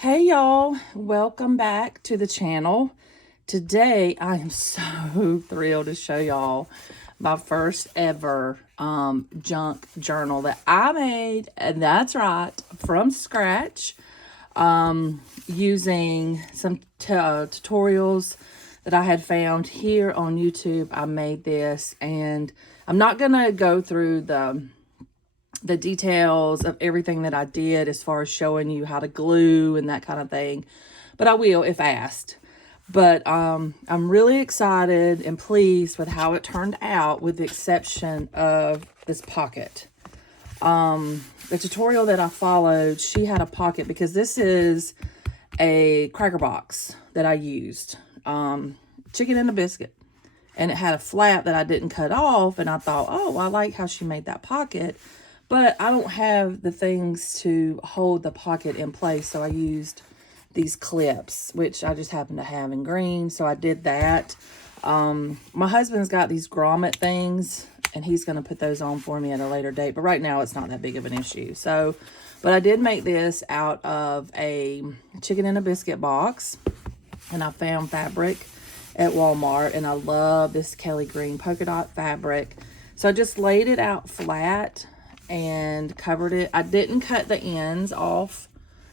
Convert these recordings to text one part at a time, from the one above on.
Hey y'all, welcome back to the channel. Today I am so thrilled to show y'all my first ever junk journal that I made, and that's right, from scratch, using some tutorials that I had found here on YouTube. I made this, and I'm not gonna go through the details of everything that I did as far as showing you how to glue and that kind of thing, but I will if asked. But I'm really excited and pleased with how it turned out, with the exception of this pocket. The tutorial that I followed, she had a pocket because this is a cracker box that I used, chicken and a biscuit, and it had a flap that I didn't cut off, and I thought, oh, I like how she made that pocket, but I don't have the things to hold the pocket in place, so I used these clips, which I just happen to have in green, so I did that. My husband's got these grommet things, and he's going to put those on for me at a later date, but right now it's not that big of an issue. So, but I did make this out of a chicken and a biscuit box, and I found fabric at Walmart, and I love this Kelly green polka dot fabric. So I just laid it out flat and covered it. I didn't cut the ends off,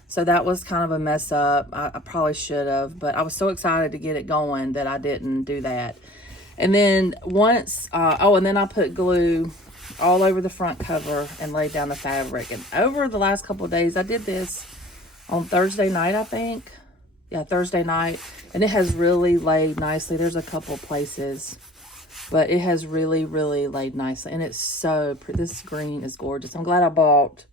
so that was kind of a mess up. I probably should have, but I was so excited to get it going that I didn't do that. And then once, and then I put glue all over the front cover and laid down the fabric. And over the last couple of days, I did this on Thursday night, I think. Yeah, Thursday night. And it has really laid nicely. There's a couple places, but it has really, really laid nicely. And it's so pretty. This green is gorgeous. I'm glad I bought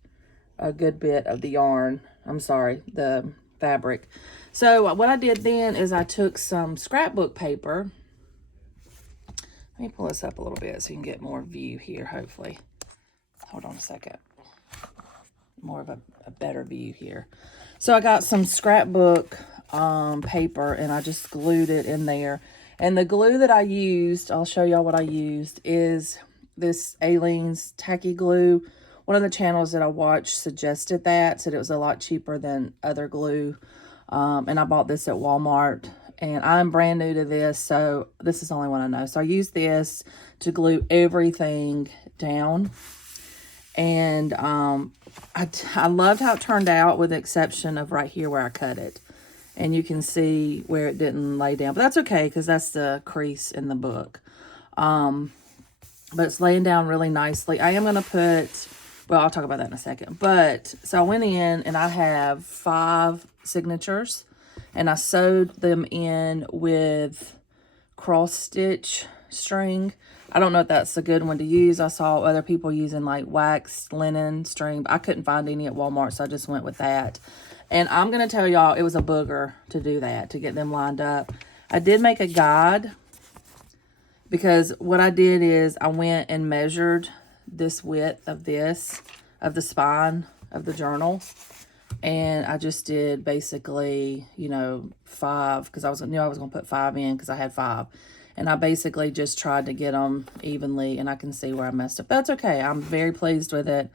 a good bit of the yarn. The fabric. So what I did then is I took some scrapbook paper. Let me pull this up a little bit so you can get more view here, hopefully. Hold on a second. More of a better view here. So I got some scrapbook paper, and I just glued it in there. And the glue that I used, I'll show y'all what I used, is this Aleene's tacky glue. One of the channels that I watched suggested that, said it was a lot cheaper than other glue. And I bought this at Walmart, and I'm brand new to this, so this is the only one I know. So I used this to glue everything down. And I loved how it turned out, with the exception of right here where I cut it. And you can see where it didn't lay down. But that's okay, because that's the crease in the book. But it's laying down really nicely. I am going to put, well, I'll talk about that in a second. But, so I went in, and I have 5 signatures. And I sewed them in with cross-stitch string. I don't know if that's a good one to use. I saw other people using like waxed linen string, but I couldn't find any at Walmart, so I just went with that. And I'm going to tell y'all, it was a booger to do that, to get them lined up. I did make a guide, because what I did is I went and measured this width of the spine of the journal. And I just did basically, 5, because I knew I was going to put 5 in, because I had 5. And I basically just tried to get them evenly, and I can see where I messed up. That's okay. I'm very pleased with it.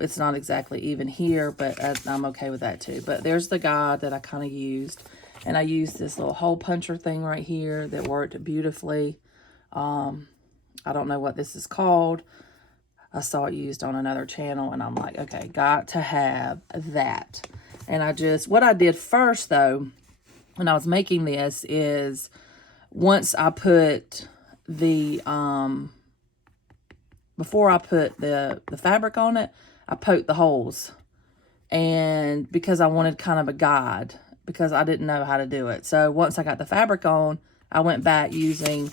It's not exactly even here, but I'm okay with that too. But there's the guide that I kind of used. And I used this little hole puncher thing right here that worked beautifully. I don't know what this is called. I saw it used on another channel, and I'm like, okay, got to have that. And what I did first though, when I was making this, is once I put the, before I put the fabric on it, I poked the holes. And because I wanted kind of a guide, because I didn't know how to do it. So once I got the fabric on, I went back using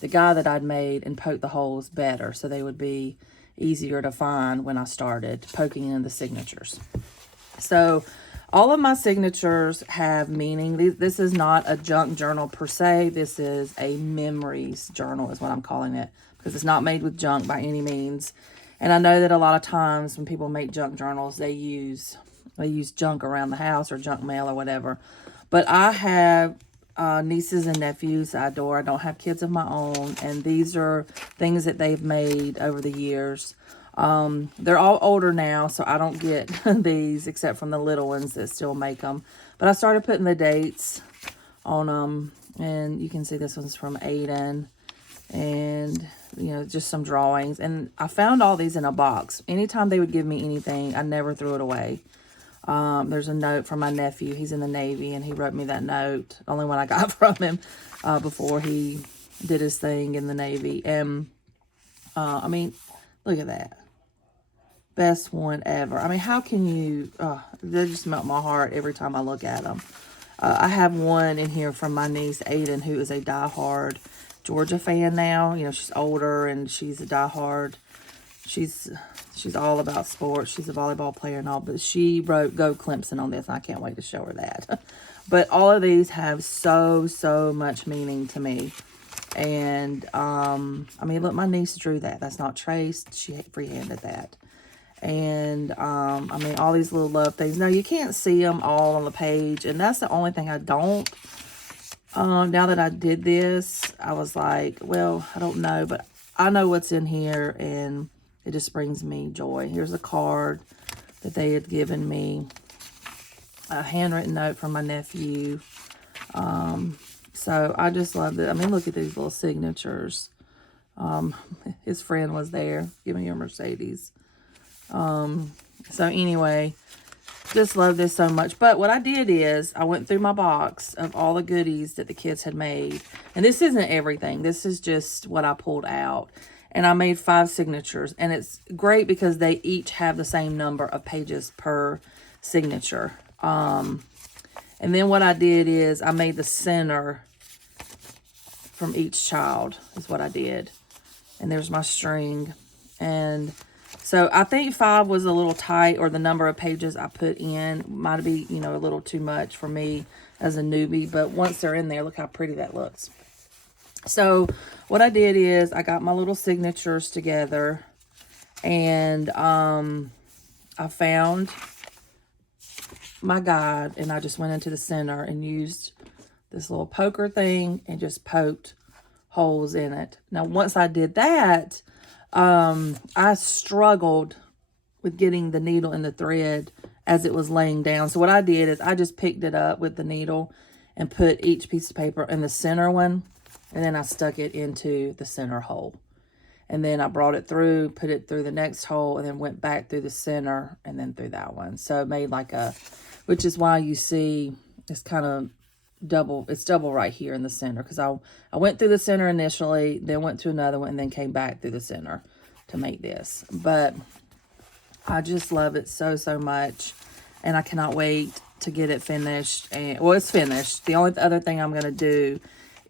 the guide that I'd made and poked the holes better, so they would be easier to find when I started poking in the signatures. So all of my signatures have meaning. This is not a junk journal per se. This is a memories journal is what I'm calling it, because it's not made with junk by any means. And I know that a lot of times when people make junk journals, they use junk around the house or junk mail or whatever. But I have nieces and nephews I adore. I don't have kids of my own, and these are things that they've made over the years. They're all older now, so I don't get these except from the little ones that still make them. But I started putting the dates on them, and you can see this one's from Aiden, and you know, just some drawings. And I found all these in a box. Anytime they would give me anything, I never threw it away. There's a note from my nephew. He's in the Navy, and he wrote me that note, only one I got from him before he did his thing in the Navy. And I mean, look at that. Best one ever. I mean, how can you, they just melt my heart every time I look at them. I have one in here from my niece, Aiden, who is a diehard Georgia fan now. You know, she's older and she's a diehard. She's all about sports. She's a volleyball player and all, but she wrote Go Clemson on this, and I can't wait to show her that. But all of these have so much meaning to me. And, I mean, look, my niece drew that. That's not traced. She freehanded that. And, I mean, all these little love things. Now, you can't see them all on the page, and that's the only thing I don't. Now that I did this, I was like, well, I don't know, but I know what's in here, and it just brings me joy. Here's a card that they had given me, a handwritten note from my nephew. So I just loved it. I mean, look at these little signatures. His friend was there. Give me your Mercedes. So anyway, just love this so much. But what I did is I went through my box of all the goodies that the kids had made. And this isn't everything. This is just what I pulled out. And I made 5 signatures. And it's great because they each have the same number of pages per signature. And then what I did is I made the center from each child is what I did. And there's my string. And so I think 5 was a little tight, or the number of pages I put in might be, you know, a little too much for me as a newbie. But once they're in there, look how pretty that looks. So what I did is I got my little signatures together, and I found my guide, and I just went into the center and used this little poker thing and just poked holes in it. Now, once I did that, I struggled with getting the needle and the thread as it was laying down. So what I did is I just picked it up with the needle and put each piece of paper in the center one, and then I stuck it into the center hole. And then I brought it through, put it through the next hole, and then went back through the center and then through that one. So it made like a, which is why you see it's kind of double, it's double right here in the center, because I went through the center initially, then went to another one, and then came back through the center to make this. But I just love it so much, and I cannot wait to get it finished. And well, it's finished. The only other thing I'm going to do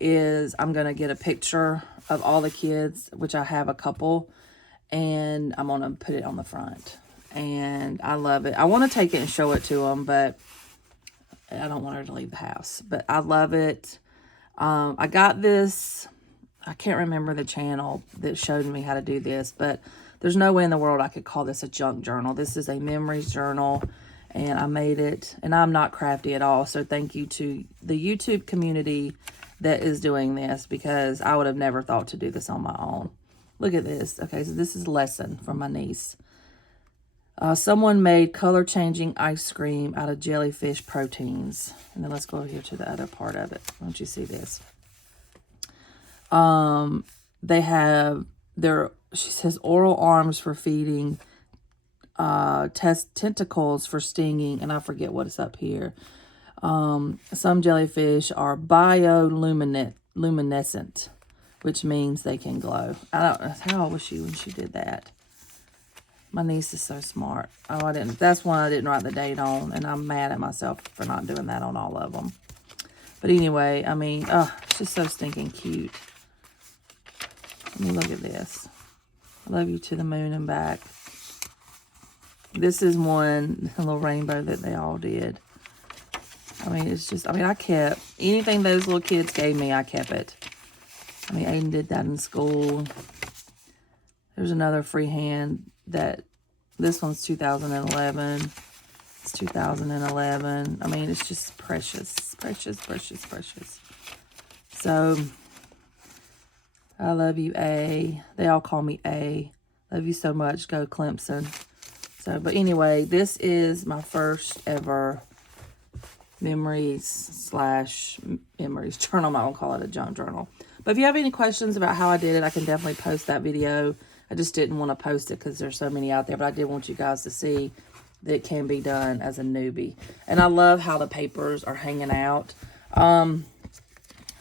is I'm going to get a picture of all the kids, which I have a couple, and I'm going to put it on the front. And I love it. I want to take it and show it to them, but I don't want her to leave the house. But I love it. I got this, I can't remember the channel that showed me how to do this, but there's no way in the world I could call this a junk journal. This is a memories journal, and I made it, and I'm not crafty at all. So thank you to the YouTube community that is doing this, because I would have never thought to do this on my own. Look at this. Okay, so this is a lesson from my niece. Someone made color-changing ice cream out of jellyfish proteins. And then let's go here to the other part of it. Don't you see this? They have their, she says, oral arms for feeding, tentacles for stinging, and I forget what is up here. Some jellyfish are bioluminescent, which means they can glow. I don't know, how old was she when she did that? My niece is so smart. Oh, that's one I didn't write the date on, and I'm mad at myself for not doing that on all of them. But anyway, I mean, it's just so stinking cute. Let me look at this. I love you to the moon and back. This is one, a little rainbow that they all did. I mean, it's just, I mean, I kept anything those little kids gave me, I kept it. I mean, Aiden did that in school. There's another freehand that, this one's 2011. It's 2011. I mean, it's just precious, precious, precious, precious. So, I love you, A. They all call me A. Love you so much. Go Clemson. So, but anyway, this is my first ever memories journal. I'm not gonna call it a junk journal. But if you have any questions about how I did it, I can definitely post that video. I just didn't want to post it because there's so many out there, but I did want you guys to see that it can be done as a newbie. And I love how the papers are hanging out.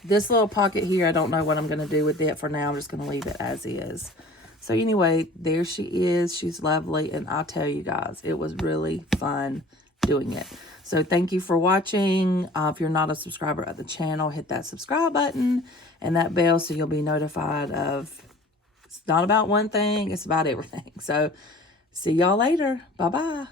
This little pocket here, I don't know what I'm going to do with it for now. I'm just going to leave it as is. So anyway, there she is. She's lovely. And I'll tell you guys, it was really fun doing it. So thank you for watching. If you're not a subscriber of the channel, hit that subscribe button and that bell so you'll be notified of, it's not about one thing, it's about everything. So see y'all later. Bye-bye.